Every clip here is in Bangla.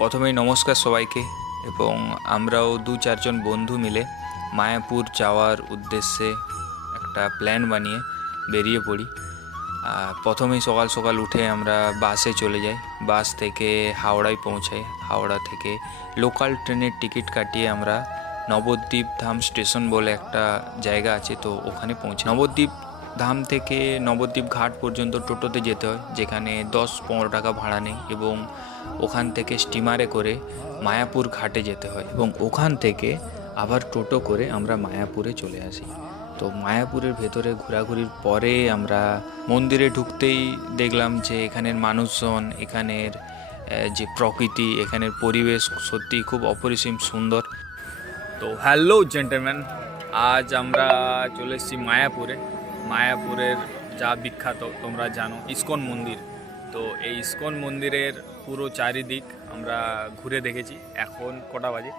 প্রথমেই নমস্কার সবাইকে। এবং আমরাও 2-4জন বন্ধু মিলে মায়াপুর যাওয়ার উদ্দেশ্যে একটা প্ল্যান বানিয়ে বেরিয়ে পড়ি। প্রথমেই সকাল সকাল উঠে আমরা বাসে চলে যাই, বাস থেকে হাওড়ায় পৌঁছাই। হাওড়া থেকে লোকাল ট্রেনের টিকিট কাটিয়ে আমরা নবদ্বীপ ধাম স্টেশন বলে একটা জায়গা আছে, তো ওখানে পৌঁছাই। নবদ্বীপ ধাম থেকে নবদ্বীপ ঘাট পর্যন্ত টোটোতে যেতে হয়, যেখানে 10-15 টাকা ভাড়া নেই, এবং ওখান থেকে স্টিমারে করে মায়াপুর ঘাটে যেতে হয়, এবং ওখান থেকে আবার টোটো করে আমরা মায়াপুরে চলে আসি। তো মায়াপুরের ভেতরে ঘোরাঘুরির পরে আমরা মন্দিরে ঢুকতেই দেখলাম যে এখানের মানুষজন, এখানের যে প্রকৃতি, এখানের পরিবেশ সত্যিই খুব অপরিসীম সুন্দর। তো হ্যালো জেন্টলম্যান, আজ আমরা চলে এসেছি মায়াপুরে। মায়াপুরের যা বিখ্যাত তোমরা জানো, ইসকন মন্দির। তো এই ইসকন মন্দিরের পুরো চারিদিক আমরা ঘুরে দেখেছি। এখন কটা বাজে?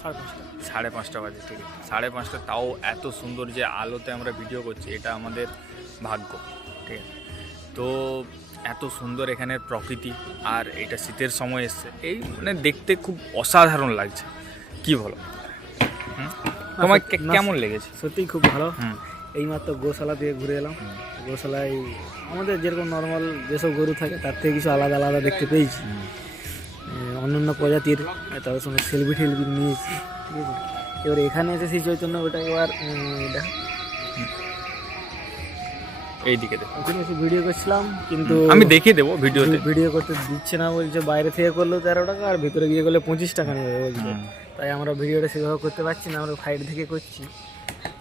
5:30 বাজে। ঠিক আছে, 5:30। তাও এত সুন্দর যে আলোতে আমরা ভিডিও করছি, এটা আমাদের ভাগ্য। ঠিক আছে, তো এত সুন্দর এখানের প্রকৃতি, আর এটা শীতের সময় এসছে, এই মানে দেখতে খুব অসাধারণ লাগছে। কি বলো, তোমার কেমন লেগেছে? সত্যিই খুব ভালো। এইমাত্র গোশালা দিয়ে ঘুরে এলাম। গোশালায় আমাদের যেরকম নর্মাল যেসব গরু থাকে তার থেকে কিছু আলাদা আলাদা দেখতে পেয়েছি, অন্যান্য প্রজাতির। তাদের সঙ্গে সেলফি টেলফি নিয়েছি। ঠিক আছে, এবার এখানে এসে সেই চৈতন্য ওটা এবার দেখা এইদিকে দেখো, ওখানে এসে ভিডিও করছিলাম, কিন্তু আমি দেখিয়ে দেবো ভিডিও করতে দিচ্ছে না, বলছে বাইরে থেকে করলেও 13 টাকা আর ভিতরে গিয়ে করলে 25 টাকা নেবে বলছে। তাই আমরা ভিডিওটা সেভাবে করতে পারছি না, আমরা সাইড থেকে করছি,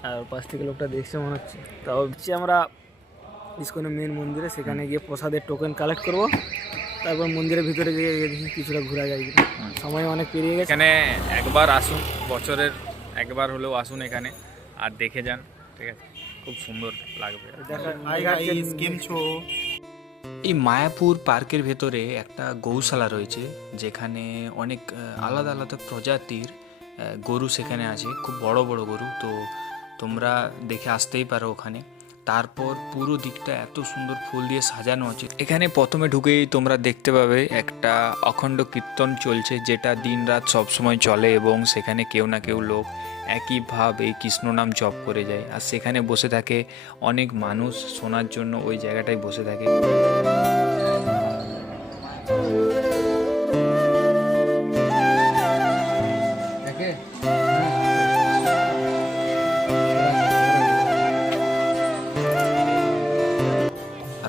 আর পাশ থেকে লোকটা দেখছে মনে হচ্ছে। তাও হচ্ছে আমরা ইসকনের মেন মন্দিরে, সেখানে গিয়ে প্রসাদের টোকেন কালেক্ট করব, তারপর মন্দিরের ভিতরে গিয়ে দেখি কিছুটা ঘোরা যায় কিনা। সময় অনেক পেরিয়ে গেছে। এখানে একবার আসুন, বছরের একবার হলেও আসুন এখানে আর দেখে যান। ঠিক আছে, খুব সুন্দর লাগবে। এই মায়াপুর পার্কের ভেতরে একটা গৌশালা রয়েছে, যেখানে অনেক আলাদা আলাদা প্রজাতির গরু সেখানে আছে, খুব বড় বড় গরু। তো তোমরা দেখে আসতেই পারো ওখানে। তারপর পুরো দিকটা এত সুন্দর ফুল দিয়ে সাজানো আছে। এখানে প্রথমে ঢুকেই তোমরা দেখতে পাবে একটা অখণ্ড কীর্তন চলছে, যেটা দিন রাত সবসময় চলে, এবং সেখানে কেউ না কেউ লোক একইভাবে কৃষ্ণ নাম জপ করে যায়, আর সেখানে বসে থাকে অনেক মানুষ শোনার জন্য, ওই জায়গাটায় বসে থাকে।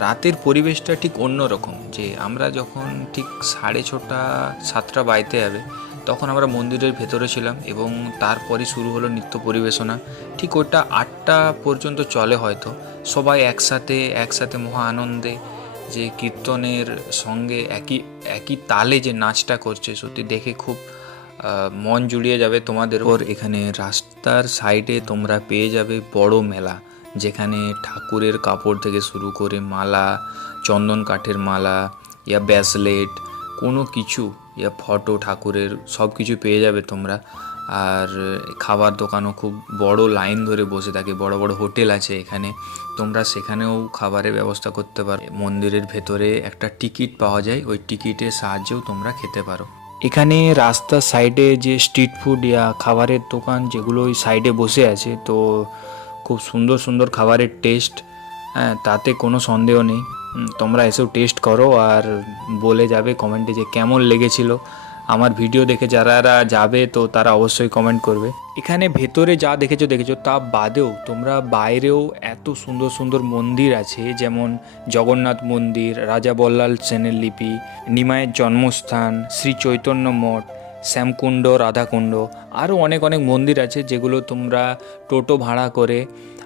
রাতের পরিবেশটা ঠিক অন্যরকম, যে আমরা যখন ঠিক 6:30-7টা বাজতে যাবে, তখন আমরা মন্দিরের ভেতরে ছিলাম, এবং তারপরে শুরু হলো নৃত্য পরিবেশনা। ঠিক ওটা 8টা পর্যন্ত চলে হয়তো। সবাই একসাথে মহা আনন্দে যে কীর্তনের সঙ্গে একই তালে যে নাচটা করছে, সত্যি দেখে খুব মন জুড়িয়ে যাবে তোমাদের। ওর এখানে রাস্তার সাইডে তোমরা পেয়ে যাবে বড় মেলা, যেখানে ঠাকুরের কাপড় থেকে শুরু করে মালা, চন্দন কাঠের মালা, ইয়া ব্রেসলেট, কোনো কিছু, ইয়া ফটো ঠাকুরের, সব কিছু পেয়ে যাবে তোমরা। আর খাবার দোকানও খুব বড় লাইন ধরে বসে থাকে, বড় বড় হোটেল আছে এখানে, তোমরা সেখানেও খাবারের ব্যবস্থা করতে পারো। মন্দিরের ভেতরে একটা টিকিট পাওয়া যায়, ওই টিকিটের সাহায্যেও তোমরা খেতে পারো। এখানে রাস্তার সাইডে যে স্ট্রিট ফুড ইয়া খাবারের দোকান যেগুলো ওই সাইডে বসে আছে, তো খুব সুন্দর সুন্দর খাবারের টেস্ট, হ্যাঁ, তাতে কোনো সন্দেহ নেই। তোমরা এসেও টেস্ট করো আর বলে যাবে কমেন্টে যে কেমন লেগেছিল। আমার ভিডিও দেখে যারা যাবে তো তারা অবশ্যই কমেন্ট করবে। এখানে ভেতরে যা দেখেছো তা বাদেও তোমরা বাইরেও এত সুন্দর সুন্দর মন্দির আছে, যেমন জগন্নাথ মন্দির, রাজা বল্লাল সেনের লিপি, নিমাইয়ের জন্মস্থান, শ্রী চৈতন্য মঠ, শ্যামকুণ্ড, রাধাকুণ্ড, আরও অনেক অনেক মন্দির আছে, যেগুলো তোমরা টোটো ভাড়া করে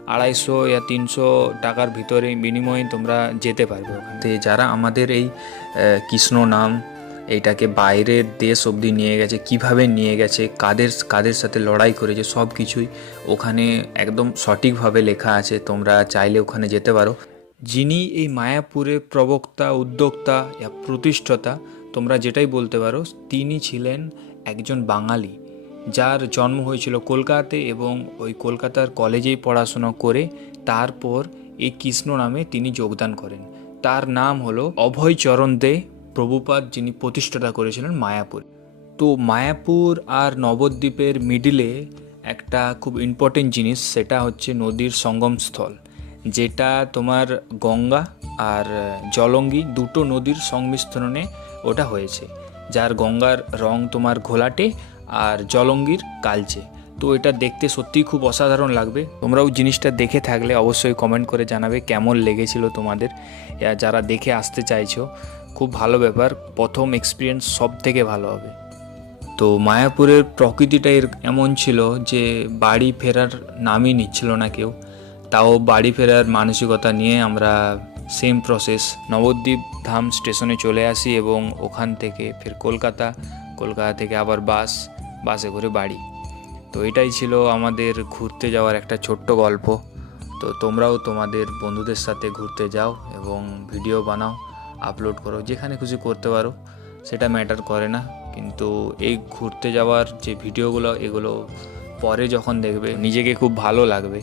250 या 300 টাকার ভিতরে বিনিময়ে তোমরা যেতে পারবে ওখানে। যারা আমাদের এই কৃষ্ণ নাম এইটাকে বাইরের দেশ অবধি নিয়ে গেছে, কিভাবে নিয়ে গেছে, কাদের সাথে লড়াই করেছে, সব কিছুই ওখানে একদম সঠিকভাবে লেখা আছে। তোমরা চাইলে ওখানে যেতে পারো। যিনি এই মায়াপুরের প্রবক্তা, উদ্যোক্তা বা প্রতিষ্ঠাতা, তোমরা যেটাই বলতে পারো, তিনি ছিলেন একজন বাঙালি যার জন্ম হয়েছিল কলকাতাতে এবং ওই কলকাতার কলেজেই পড়াশোনা করে তারপর এই কৃষ্ণ নামে তিনি যোগদান করেন। তার নাম হলো অভয়চরণ দে প্রভুপাদ, যিনি প্রতিষ্ঠাতা করেছিলেন মায়াপুর। তো মায়াপুর আর নবদ্বীপের মিডিলে একটা খুব ইম্পর্টেন্ট জিনিস, সেটা হচ্ছে নদীর সঙ্গমস্থল, যেটা তোমার গঙ্গা আর জলঙ্গি দুটো নদীর সংমিশ্রণে ওটা হয়েছে, যার গঙ্গার রং তোমার ঘোলাটে আর জলঙ্গির কালচে। তো এটা দেখতে সত্যিই খুব অসাধারণ লাগবে। তোমরাও জিনিসটা দেখে থাকলে অবশ্যই কমেন্ট করে জানাবে কেমন লেগেছিল তোমাদের। যারা দেখে আসতে চাইছো, খুব ভালো ব্যাপার, প্রথম এক্সপিরিয়েন্স সব থেকে ভালো হবে। তো মায়াপুরের প্রকৃতিটা এমন ছিল যে বাড়ি ফেরার নামই নিচ্ছিল না কেউ। তাও বাড়ি ফেরার মানসিকতা নিয়ে আমরা সেম প্রসেস নবদ্বীপ ধাম স্টেশনে চলে আসি এবং ওখান থেকে ফের কলকাতা থেকে আবার বাসে করে বাড়ি। তো এটাই ছিল আমাদের ঘুরতে যাওয়ার একটা ছোট্ট গল্প। তো তোমরাও তোমাদের বন্ধুদের সাথে ঘুরতে যাও এবং ভিডিও বানাও, আপলোড করো, যেখানে খুশি করতে পারো, সেটা ম্যাটার করে না। কিন্তু এই ঘুরতে যাওয়ার যে ভিডিওগুলো, এগুলো পরে যখন দেখবে নিজেকে খুব ভালো লাগবে।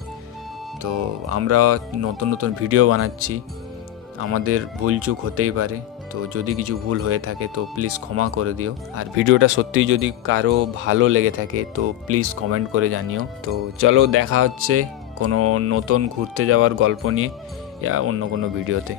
তো আমরা নতুন ভিডিও বানাচ্ছি, আমাদের ভুলচুক হতেই পারে। তো যদি কিছু ভুল হয়ে থাকে তো প্লিজ ক্ষমা করে দিও। আর ভিডিওটা সত্যিই যদি কারো ভালো লেগে থাকে তো প্লিজ কমেন্ট করে জানিও। তো চলো, দেখা হচ্ছে কোনো নতুন ঘুরতে যাওয়ার গল্প নিয়ে, অন্য কোনো ভিডিওতে।